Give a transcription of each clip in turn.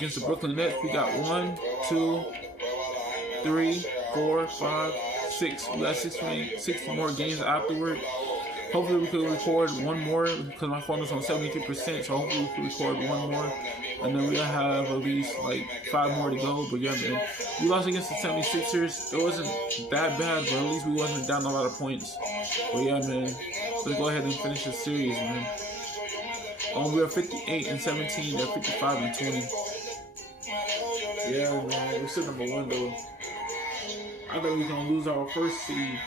against the Brooklyn Nets. We got 1, 2, 3, 4, 5, 6. We got 6 more games afterward. Hopefully we can record one more because my phone is on 73%. So hopefully we can record one more, and then we'll have at least like 5 more to go. But yeah, man, we lost against the 76ers. It wasn't that bad, but at least we wasn't down a lot of points. But yeah, man, let's go ahead and finish the series, man. We are 58-17. They're 55-20. Yeah, man, we're still number 1 though. I thought we was gonna lose our first seed.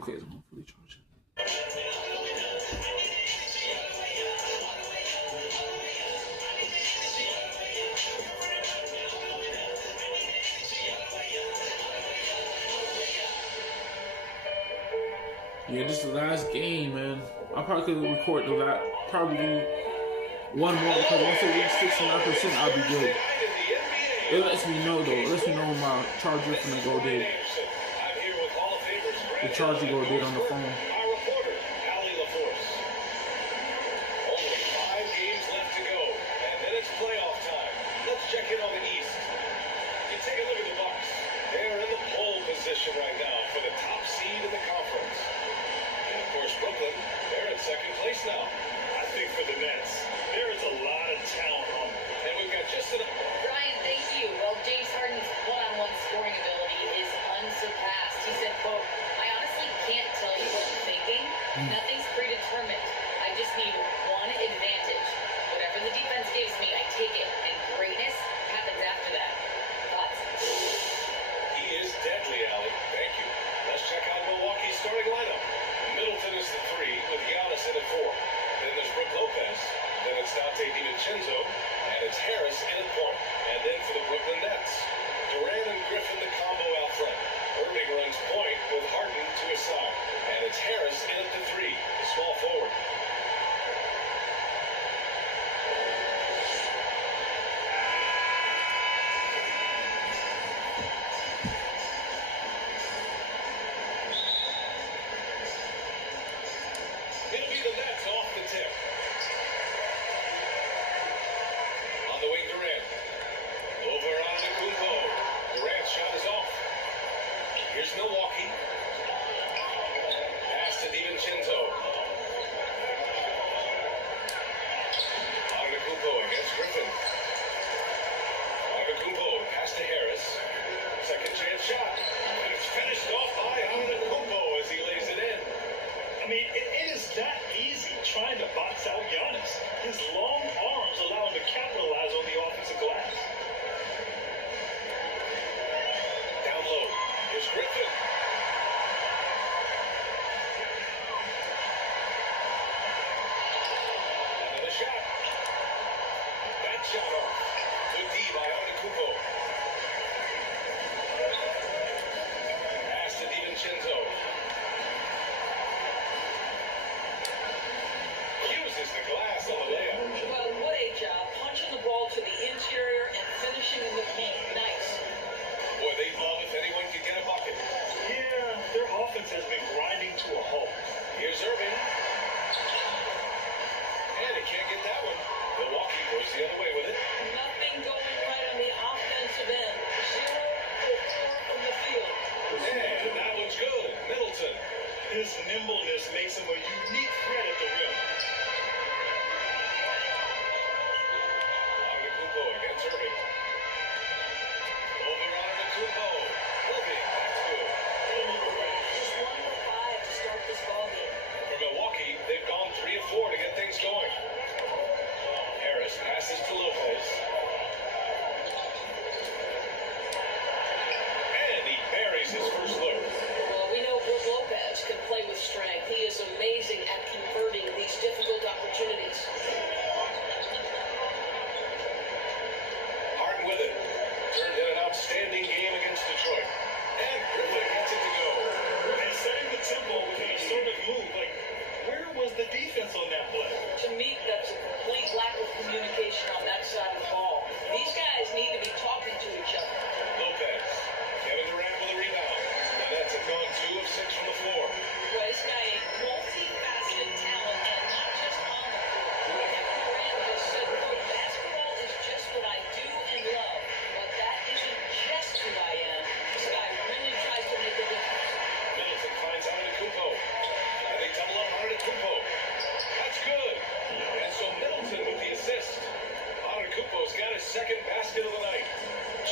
Okay, so I'm fully charged. Yeah, this is the last game, man. I probably could record the last, probably one more, because once it reaches 69%, I'll be good. It lets me know though. It lets me know when my charger from the go dead. The charger go dead on the phone. Right now for the top seed in the conference. And of course, Brooklyn, they're in second place now. I think for the Nets, there is a lot of talent on them. And we've got just enough. Brian, thank you. Well, James Harden's one-on-one scoring ability is unsurpassed. He said, quote, I honestly can't tell you what to think.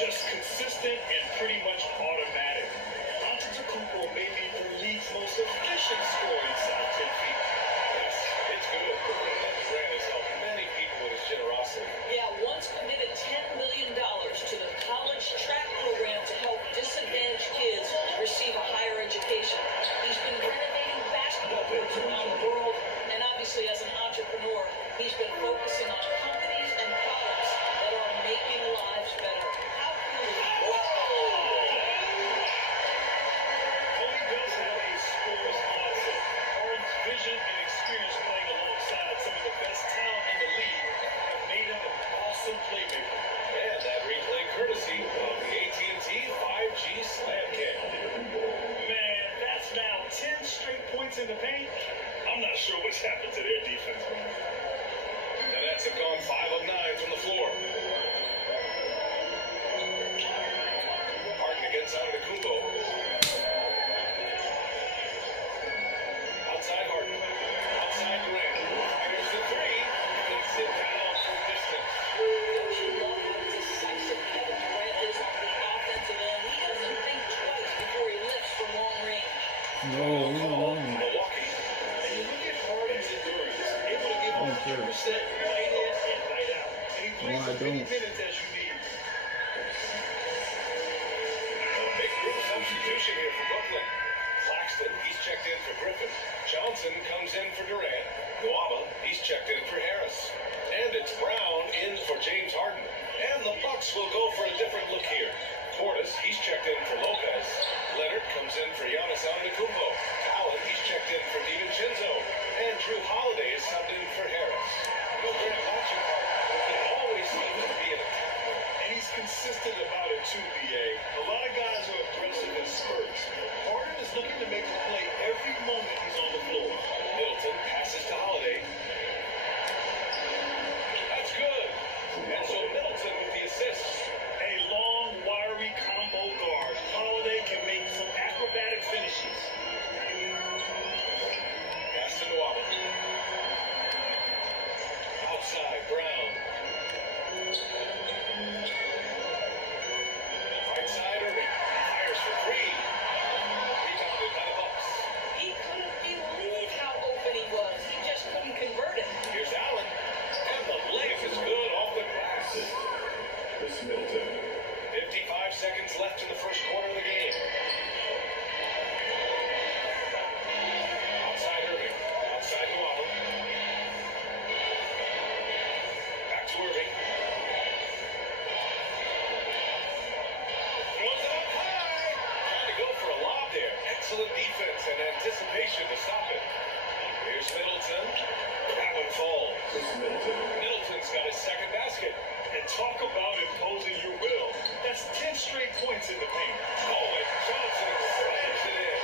just consistent and pretty much automatic. Antetokounmpo may be the league's most efficient scorer inside 10 feet. Yes, it's good. Durant has helped many people with his generosity. Yeah, once committed $10 million to the college track program to help disadvantaged kids receive a higher education. He's been renovating basketball courts around the world, and obviously as an entrepreneur, he's been focusing on companies and products that are making lives better. How cool is that? Tony does have a scorer's mindset. Harden's vision and experience playing alongside some of the best talent in the league have made him an awesome playmaker. And that replay courtesy of the AT&T 5G Slam Cam. Man, that's now 10 straight points in the paint. I'm not sure what's happened to their defense. The Nets have gone 5 of 9 from the floor. Harden against Antetokounmpo. Outside Harden. Outside Durant. Here's the three. It's it down for distance. Don't you love how decisive Kevin Durant is on the offensive end? He doesn't think twice before he lifts from long range. No, leave him alone. Milwaukee. And you look at Harden's endurance, able to give Oh, sure. 100% night in and night out. And he plays No, I as many don't. minutes as you need. A big group substitution here for Brooklyn. Claxton, he's checked in for Griffin. Johnson comes in for Durant. Guava, he's checked in for Harris. And it's Brown in for James Harden. And the Bucks will go for a different look here. Portis, he's checked in for Lopez. Leonard comes in for Giannis Antetokounmpo. Allen, he's checked in for DiVincenzo. And Drew Holiday is subbed in for Harris. No great watching part, but he always seems to be in it. And he's consistent about it too, BA. A lot of guys are aggressive in spurts. Harden is looking to make a play every moment he's on the floor. Middleton passes to Holiday. That's good. And so Middleton with the assist. A long, wiry combo guard. Holiday can make some acrobatic finishes. Pass to Nwaba. Outside, Brown. Right side, Irving. Fires for three. Rebounded by the Bucks. He couldn't believe how open he was. He just couldn't convert it. Here's Allen. And the layup is good off the glass. Chris Middleton. 55 seconds left in the first quarter of the game. Outside Irving. Outside Nwaba. Back to Irving. Throws it up high. Trying to go for a lob there. Excellent defense and anticipation to stop it. Here's Middleton. That one falls. Middleton's got his second basket. And talk about imposing your will. That's 10 straight points in the paint. Oh, and Johnson slams it in.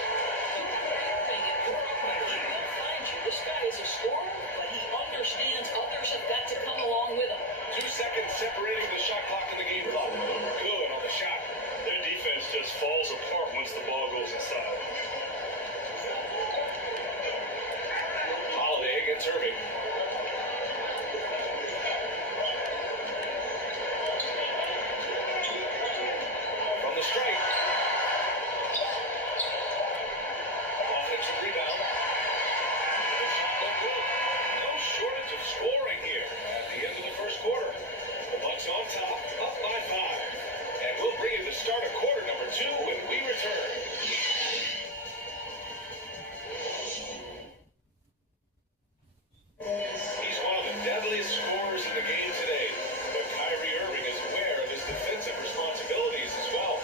This guy is a scorer, but he understands others have got to come along with him. 2 seconds separating the shot clock in the game clock. Good on the shot. Their defense just falls apart once the ball goes inside. Holiday against Irving. From the strike. Offensive rebound. The shot looked good. No shortage of scoring here at the end of the first quarter. The Bucks on top, up by 5. And we'll bring you the start of quarter number 2 when we return. He's one of the deadliest scorers in the game today. But Kyrie Irving is aware of his defensive responsibilities as well.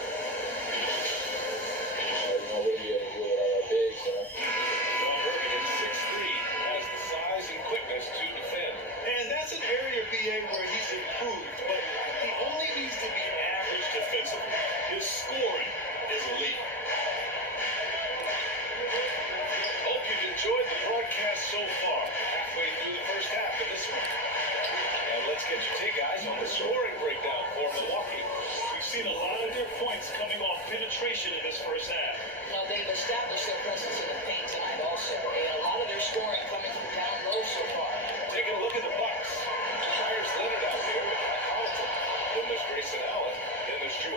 Irving at 6'3", has the size and quickness to defend. And that's an area, BA, where he's improved, but he only needs to be average defensively. His scoring is elite. Hope you've enjoyed the broadcast so far. Halfway through the first half of this one. And let's get your take, guys, on the scoring breakdown for Milwaukee. We've seen a lot of their points coming off penetration in this first half. Now, they've established their presence in the paint tonight also, and a lot of their scoring coming from down low so far. Taking a look at the Bucks. Fires Leonard out there with Collison. Then there's Grayson Allen. Then there's Drew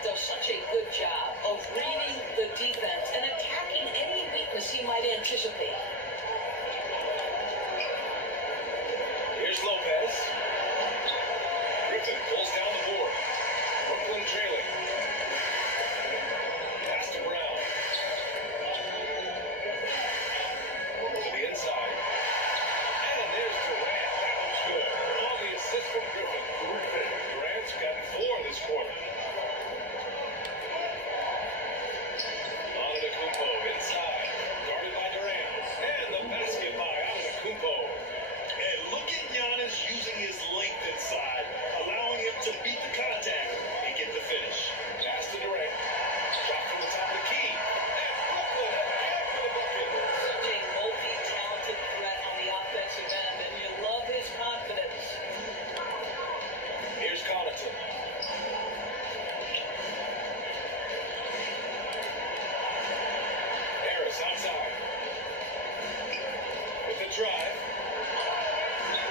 Durant does such a good job of reading the defense and attacking any weakness he might anticipate. Here's Lopez. Griffin pulls down the board. Brooklyn trailing. Pass to Brown. To the inside. And there's Durant. That one's good. On the assist from Griffin. Durant's gotten 4 this quarter. Antetokounmpo inside. Guarded by Durant. And the basket by Antetokounmpo. And look at Giannis using his length inside, allowing him to beat the contact and get the finish. Pass to Durant. Shot from the top of the key. And Brooklyn again for the bucket. Such a multi-talented threat on the offensive end, and you love his confidence. Here's Connaughton. Harris outside. With the drive.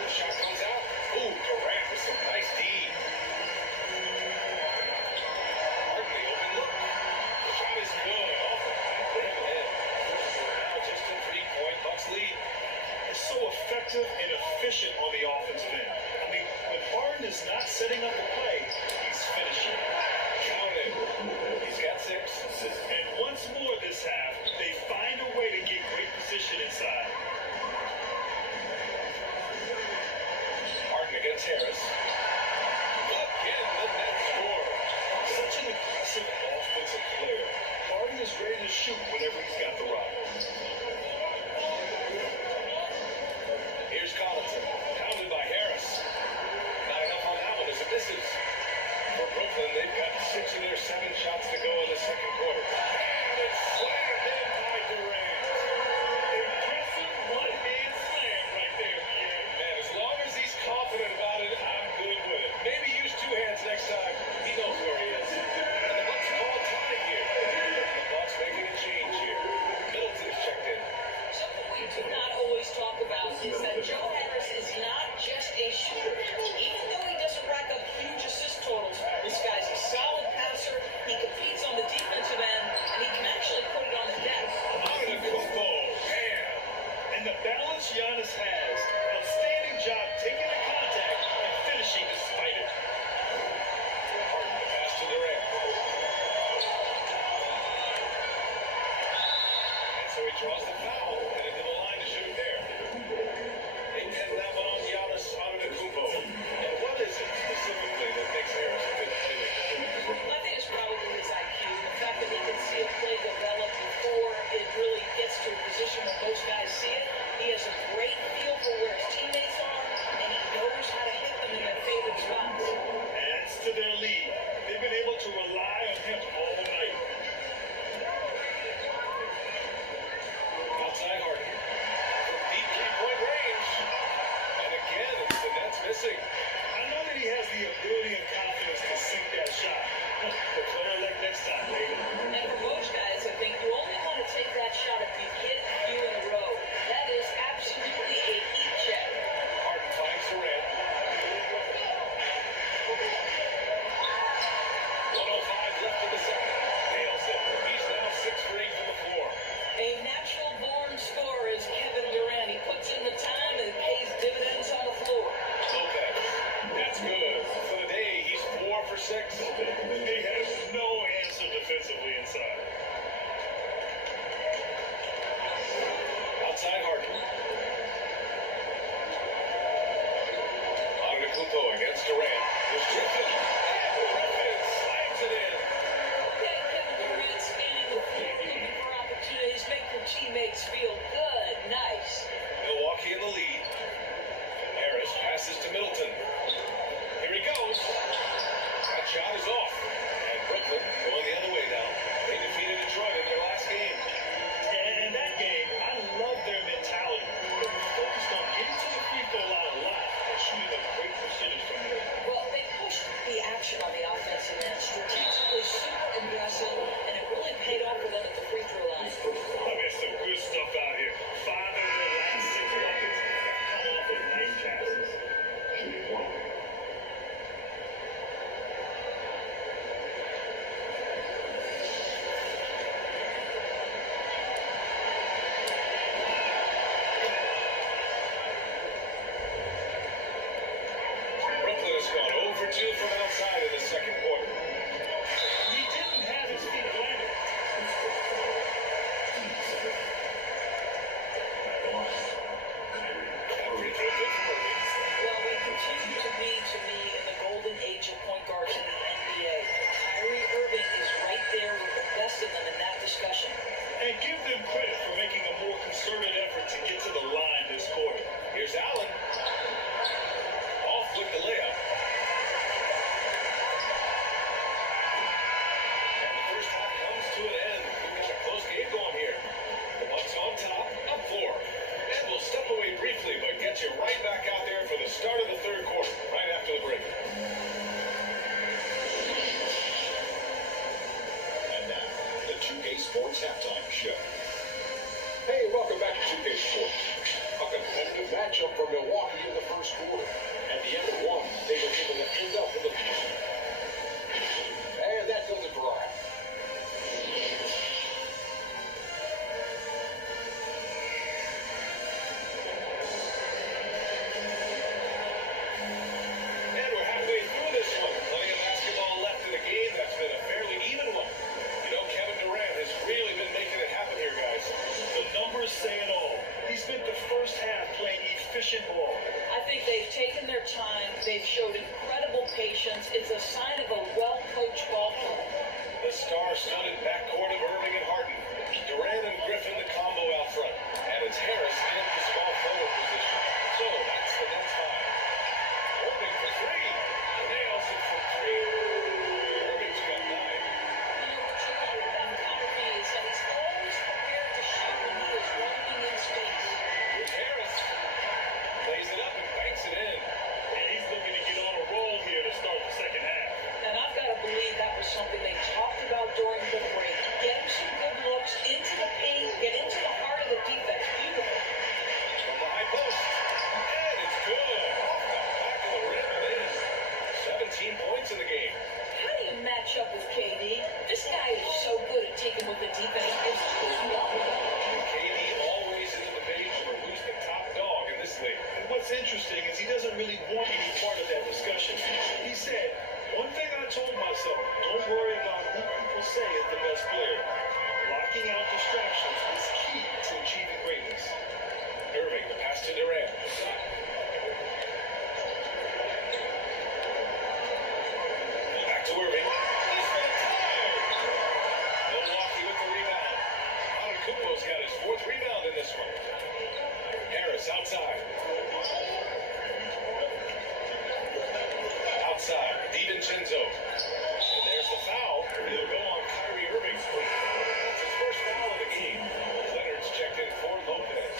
Shot comes out. Ooh, Durant with some nice D. Hardly open look. The shot is good. Off the back rim and in. Now just a 3-point Bucks lead. It's so effective and efficient on the offensive end. I mean, when Harden is not setting up the play, he's finishing. Count it. He's got 6. And once more this half, they find a way to get great position inside. Harden against Harris. Look in the net score. Such an aggressive offensive player. Harden is ready to shoot whenever he's got the rock. Here's Connaughton. Pounded by Harris. Not enough on that one as it misses. For Brooklyn, they've got 6 of their 7 shots to go in the second quarter. And it's slammed in by Durant. Impressive one-hand slam right there, Pierre. Man, as long as he's confident about it, I'm good with it. Maybe use 2 hands next time. He knows where he is. And the Bucks call time here. The Bucks making a change here. Middleton is checked in. Something we do not always talk about is that Joe Harris is not just a shooter. Even though he doesn't rack up huge assist totals, this guy's a solid passer. He competes on the defensive end, and he can actually put it on the deck. Antetokounmpo, man. And the balance Giannis has, outstanding job taking the contact and finishing despite it. Harden the pass to Durant. And so he draws the foul and into the line to shoot it there. They get that one on Giannis Antetokounmpo. And what is it specifically that makes Harris a good playmaker? I think it's probably his IQ, the fact that he can see a play develop before it really gets to a position where most guys see it. He has a great feel for where his teammates are, and he knows how to hit them in their favorite spots. Adds to their lead. They've been able to rely on him all night. Sports Halftime Show. Hey, welcome back to 2K Sports. A competitive matchup for Milwaukee in the first quarter. At the end of one, they were able to end up with a lead. And that does it for us. And we're halfway through this one. Plenty of basketball left in the game. That's been a fairly even one. You know, Kevin Durant has really been making it happen here, guys. The numbers say it all. He spent the first half playing efficient ball. I think they've taken their time. They've showed incredible patience. It's a sign of a well-coached ball club. The star-studded backcourt of Irving and Harden. Durant and Griffin, the combo out front. And it's Harris in the small forward position. So that's the next five. Irving for three. Nails it from three. Irving's got 9. You know, what you love about Kyrie is that he's always prepared to shoot when he is walking in space. Here's Harris. Lays it up and banks it in. And he's looking to get on a roll here to start the second half. And I've got to believe that was something they talked about during the break. Get him some good looks into the paint, get into the heart of the defense. Beautiful. From the high post. And it's good. Off the back of the rim and in. 17 points in the game. How do you match up with KD? This guy is so good at taking what the defense gives him. KD always into the page for who's the top dog in this league. And what's interesting is he doesn't really want any part of that discussion. He said, one thing I told myself, don't worry about who people say is the best player. Blocking out distractions is key to achieving greatness. Irving, the pass to Durant. Back to Irving. He's got tired. Milwaukee with the rebound. Antetokounmpo's got his 4th rebound in this one. Harris outside. Outside. DiVincenzo. And there's the foul. It'll go on Kyrie Irving. That's his first foul of the game. Leonard's checked in for Lopez.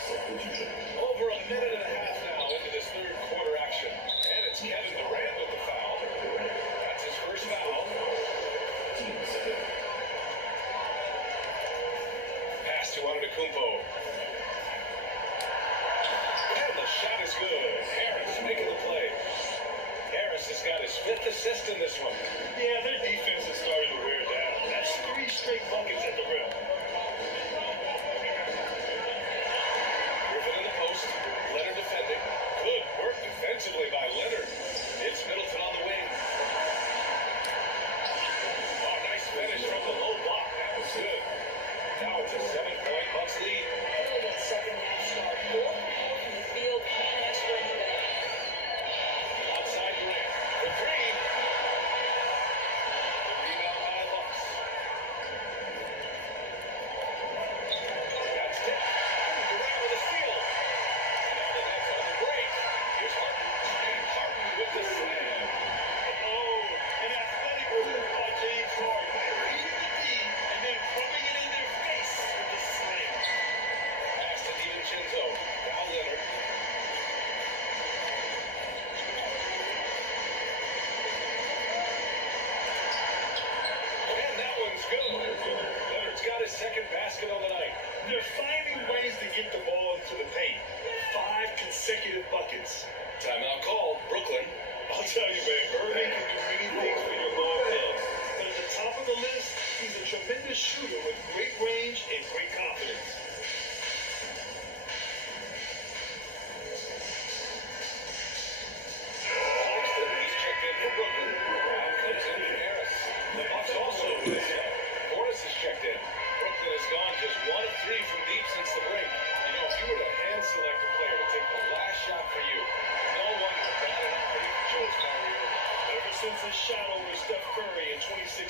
Over a minute and a half now into this third quarter action. And it's Kevin Durant with the foul. That's his first foul. Pass to Antetokounmpo. And the shot is good. Harris making the play. Harris has got his 5th assist in this one. Yeah, their defense is starting to wear down. That's 3 straight buckets at the rim. Griffin in the post. Leonard defending. Good work defensively by Leonard. It's Middleton on the wing. Oh, nice finish from the low block. That was good. Now it's a 7-point Bucks lead. Really that second half start. 4 from the field. Can't ask for any better. Outside Durant. For 3. The rebound by Bucks. That's it. Durant with a steal. Now the Nets on the break. Here's Harden. And Harden with the slam. Oh, an athletic move by James Harden. Reading the D and then rubbing it in their face with the slam. Pass to DiVincenzo. Now Leonard. And that one's good. Leonard's got his 2nd basket of the night. They're finding ways to get the ball into the paint. 5 consecutive buckets. Timeout called. Brooklyn. I'll tell you, man, Irving can do many things for your long clubs. But at the top of the list, he's a tremendous shooter with great range and great confidence. Claxton, he's checked in for Brooklyn. Brown comes in for Harris. The Bucks also with the set. Morris is checked in. Brooklyn has gone just 1 of 3 from deep since the break. You know, if you were to hand select a player to take the last shot for you, no one would bat an eye if you chose Kyrie Irving. Ever since his shot over Steph Curry in 2016,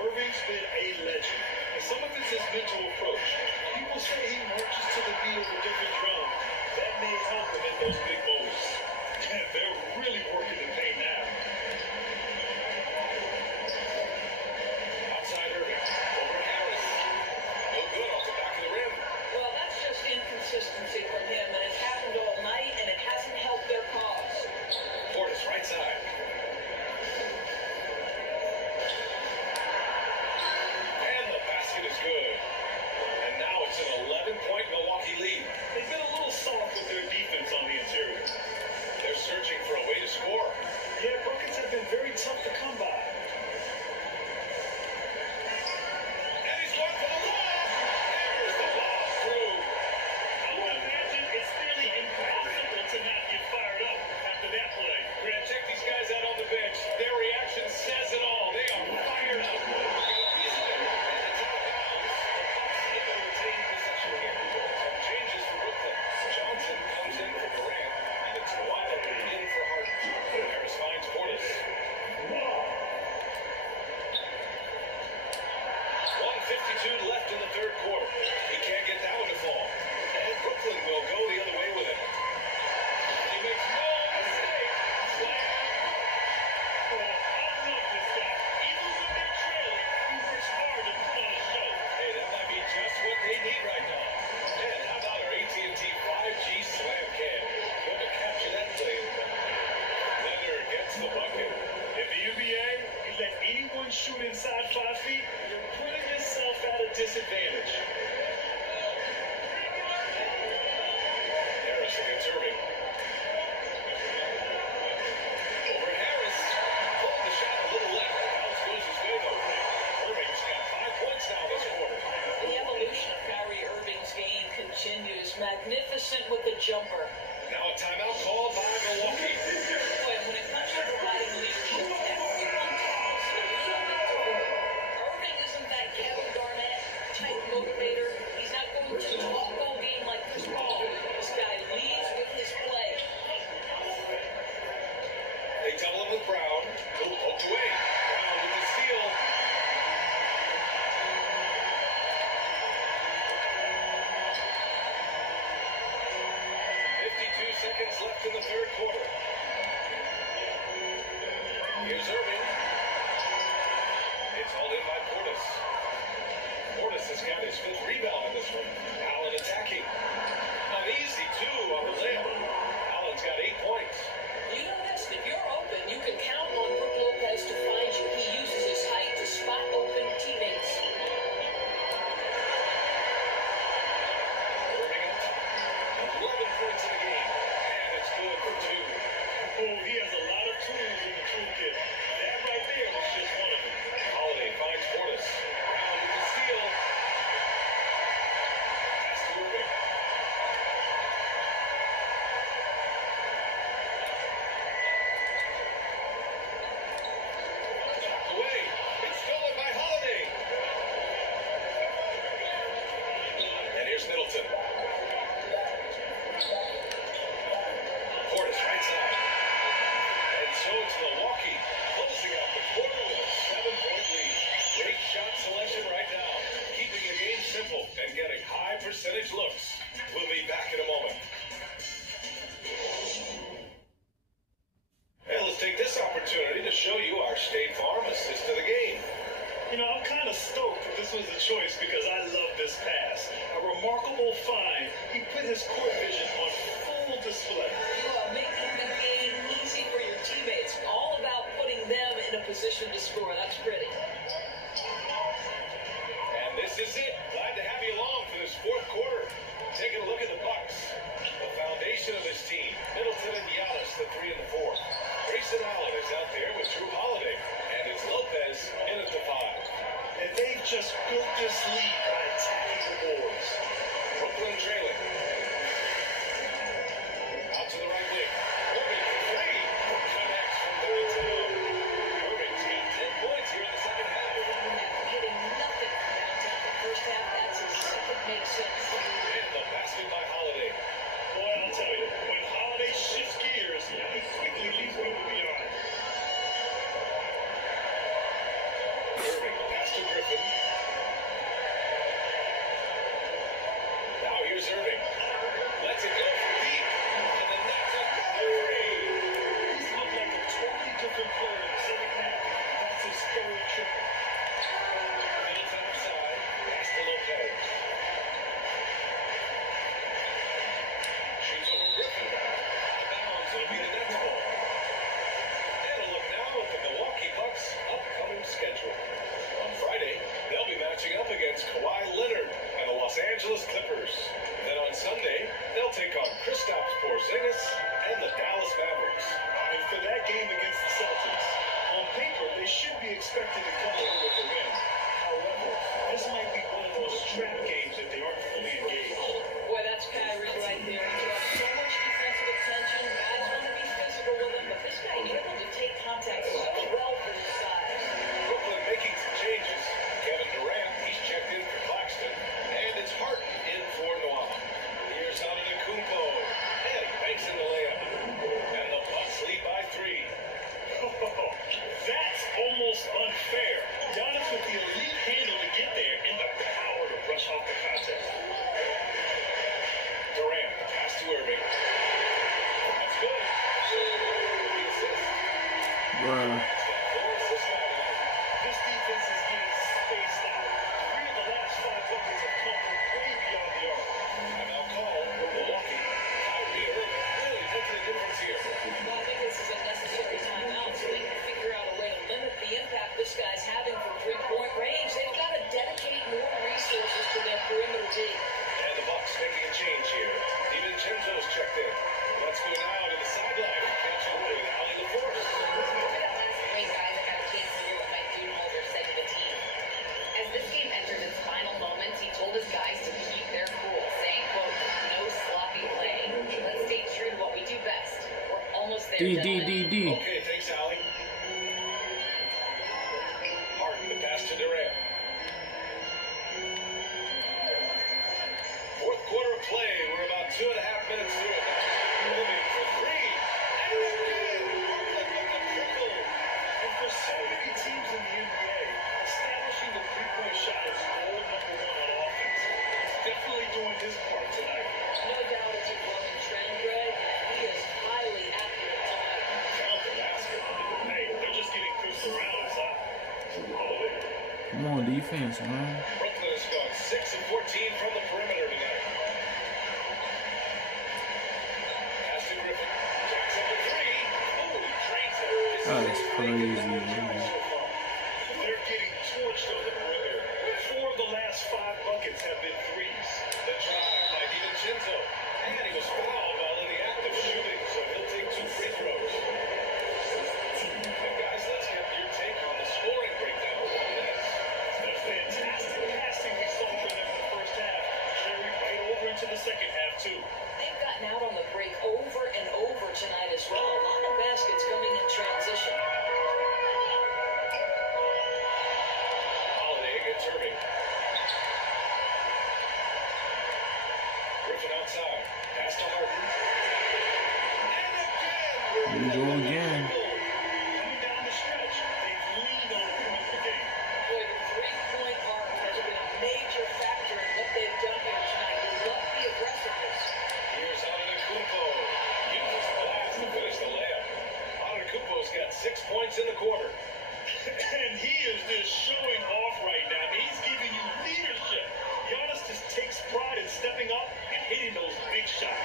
Irving's been a legend. And some of it's his mental approach. People say he marches to the beat of a different drum. That may help him in those big moments. And they're really working the paint now. Outside Irving. Over Harris. No good off the back of the rim. Well, that's just inconsistency from him, and it's happened all night, and it hasn't helped their cause. Portis right side. And the basket is good. 1:52 left in the third quarter. He can't get that one to fall. And Brooklyn will go the other way with it. He makes no mistake. Slam. Oh, I love this guy. Even when they're trailing, he works hard to put on a show. Hey, that might be just what they need right now. And how about our AT&T 5G Slam Cam? Going to capture that play. Leonard gets the bucket. In the NBA, you let anyone shoot inside 5 feet, you're putting yourself at a disadvantage. Harris against Irving. Over Harris. Pulled the shot a little left. Bounce goes his way though. Irving's got 5 points now this quarter. The evolution of Kyrie Irving's game continues. Magnificent with the jumper. Now a timeout called by Milwaukee. Boy, when it comes to providing leadership, everyone talks a little bit to work. Irving isn't that Kevin Garnett type motivator. He's not going to talk all game like Chris Paul. This guy leads with his play. They double him with Brown. Who poked away. Brown with the steal. Seconds left in the third quarter. Here's Irving. It's hauled in by Portis. Portis has got his 5th rebound in this one. Allen attacking. An easy 2 on the layup. Allen's got 8 points. You know this, if you're open, you can count on Brook Lopez to find you. He uses his height to spot open teammates. Irving at the top. 11 points in the game. And it's good for 2. Oh, he has a lot of tools in the toolkit. That right there was just one of them. Holiday finds Portis. Brown with the steal. Pass to Irving. Knocked away. It's stolen by Holiday. And here's Middleton. Portis right side. And so it's Milwaukee closing out the quarter with a 7-point lead. Great shot selection right now. Keeping the game simple and getting high percentage looks. We'll be back in a moment. And let's take this opportunity to show you our State Farm assist to the game. You know, I'm kind of stoked that this was a choice because I love this pass. A remarkable find. He put his court vision on full display. You are making the game easy for your teammates. All about putting them in a position to score. That's pretty. And this is it. Glad to have you along for this 4th quarter. Taking a look at the Bucks. The foundation of this team. Middleton and Giannis, the 3 and the 4. Grayson Allen is out there with Drew Holiday. And it's Lopez in at the 5. And they've just built this lead by attacking the boards. Brooklyn trailing. Out to the right wing. Irving for 3. Connects from downtown. Irving's got 10 points here in the second half. Getting nothing from downtown the first half. That's as it makes sense. And the basket by Holiday. Boy, I'll tell you, when Holiday shifts gears, he quickly leads people beyond. Irving pass to Griffin. Now here's Irving. Lets it go from deep. And then that's another 3. He's looked like a totally different player in the second half. That's his 3rd triple. Middleton outside. Pass to Lopez. Shoots over Griffin. Bounds. It'll be the next ball. And a look now at the Milwaukee Bucks' upcoming schedule. On Friday, D, D, D, D. Okay, thanks, Allie. Harden to pass to Durant. Fourth quarter of play. We're about 2.5 minutes through it now. Moving for three. And again, Brooklyn with the triple. And for so many teams in the NBA, establishing the three-point shot is goal number one on offense. He's definitely doing his part tonight. No doubt it's a growing trend, Greg. He is highly accurate tonight. Count the basket. Hey, they're just getting Chris around inside. Come on, defense, man. Brooklyn has gone 6 of 14 from the perimeter tonight. Pass to Griffin. Jackson for three. Oh, he drains it. This That is is his crazy, first man. so far. They're getting torched on the perimeter. 4 of the last 5 buckets have been threes. The drive by DiVincenzo. And he was fouled while in the act of shooting, so he'll take 2 free throws. And guys, let's get your take on the scoring breakdown for the Nets. The fantastic passing we saw from them in the first half carried right over into the second half, too. They've gotten out on the break over and over tonight as well. A lot of baskets coming in transition. Holiday against Irving. Griffin outside. Pass to Harden. And again. Here we go again. Coming down the stretch, they've leaned on the perimeter game. Boy, the three-point arc has been a major factor in what they've done here tonight. We love the aggressiveness. Here's Antetokounmpo. Uses the glass to finish the layup. Antetokounmpo's got 6 points in the quarter. And he is just showing off right now. I mean, he's giving you leadership. Giannis just takes pride in stepping up and hitting those big shots.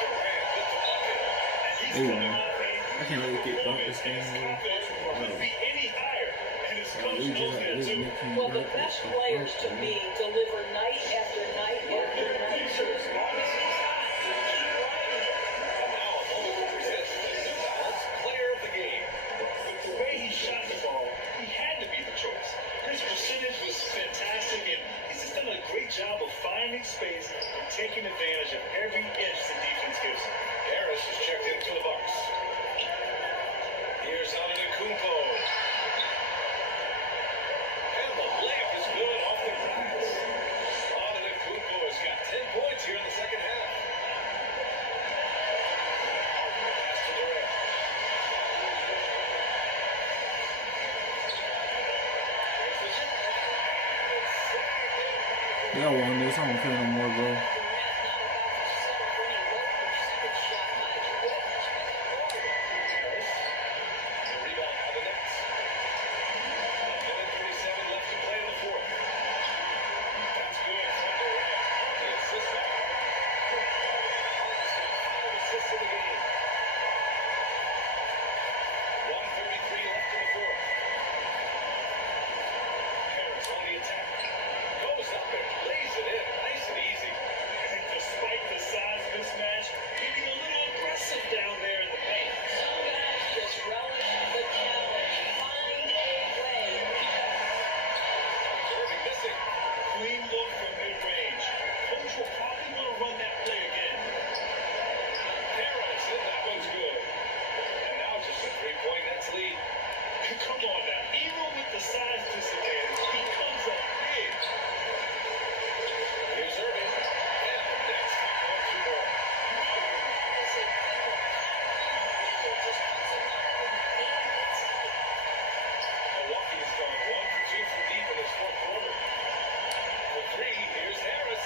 Durant with the bucket. And he's Hey, coming man. off a I can't really get about this game, his man. confidence couldn't be any higher. And his coach We knows just that really too. making Well, the best players to me deliver night after night after night. So as long as he's hot, keep riding it. And now a moment presents the New Balance player of the game. With the way he shot the ball, he had to be the choice. His percentage was fantastic, and he's just done a great job of finding space and taking advantage of every inch the defense gives him. Harris is checked into the box. Here's Antetokounmpo. And the layup is good off the glass. Antetokounmpo has got 10 points here in the second half. Harden pass to Durant. Here's the shot. And it's sagged in by Y'all won this. I don't care no more, bro. Durant not about to settle for any low percentage shot night. He will expect more. Harris. The rebound by the Nets. 1:37 left to play in the fourth. That's good from Durant. On the assist by Harden. Harden's got 5 assists in the game. 1:33 left in the fourth. Harris on the attack. Goes up and lays it in. Nice and easy. And despite the size mismatch, getting a little aggressive down there in the paint. Some guys just relish the challenge. Find a way. Irving missing. Clean look from mid-range. Coach will probably want to run that play again. Harris, and that one's good. And now just a 3-point Nets lead. Come on now. Even with the size disadvantage, he comes up big. Here's Irving. And the Nets have 1-2 more. As a people, it just puts them out of the game inside. Milwaukee has gone 1 for 2 from deep in this fourth quarter. For three, here's Harris.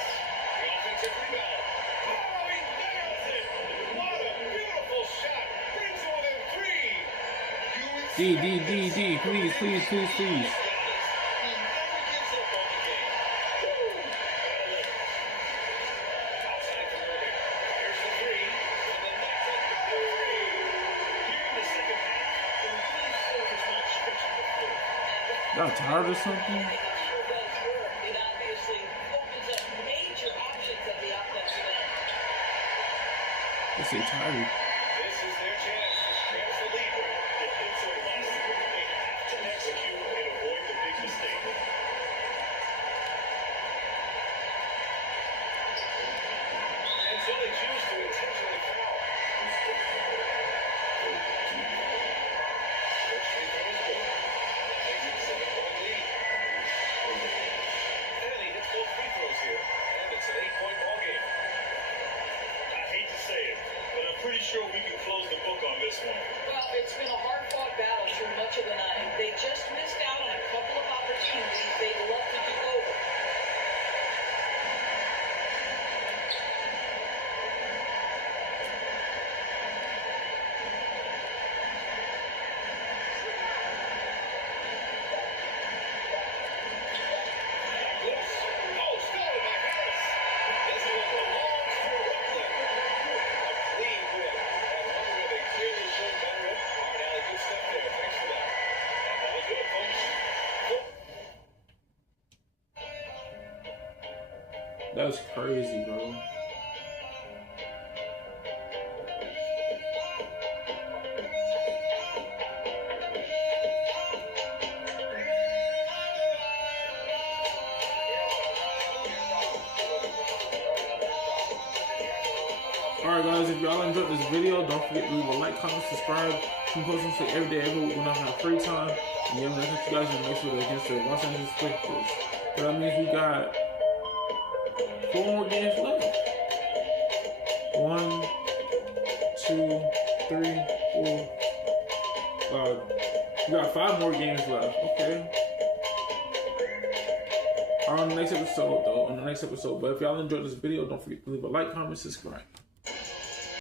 The offensive rebound. Oh, he nails it! What a beautiful shot! Brings it within 3. D, D, D, D. Please, please, please, please. He never gives up on the game. Outside from Irving. Fires the 3. And the Nets another 3. Here in the second half, they're really focused on stretching the floor. Y'all tired or something? It sure does work. It obviously opens up major options at the offensive end. They say tired. This is their chance to stretch the lead. It's a lesson. They have to execute and avoid the big mistake. And so they choose to intentionally foul. That's crazy, bro. Alright guys, if y'all enjoyed this video, don't forget to leave a like, comment, subscribe. I'm posting shit every day, every week when I have free time. And yeah, next you guys to make sure that against the Los Angeles Clippers. So that means we got 4 more games left. 1, 2, 3, 4, 5. We got 5 more games left. Okay. On the next episode, though. But if y'all enjoyed this video, don't forget to leave a like, comment, subscribe.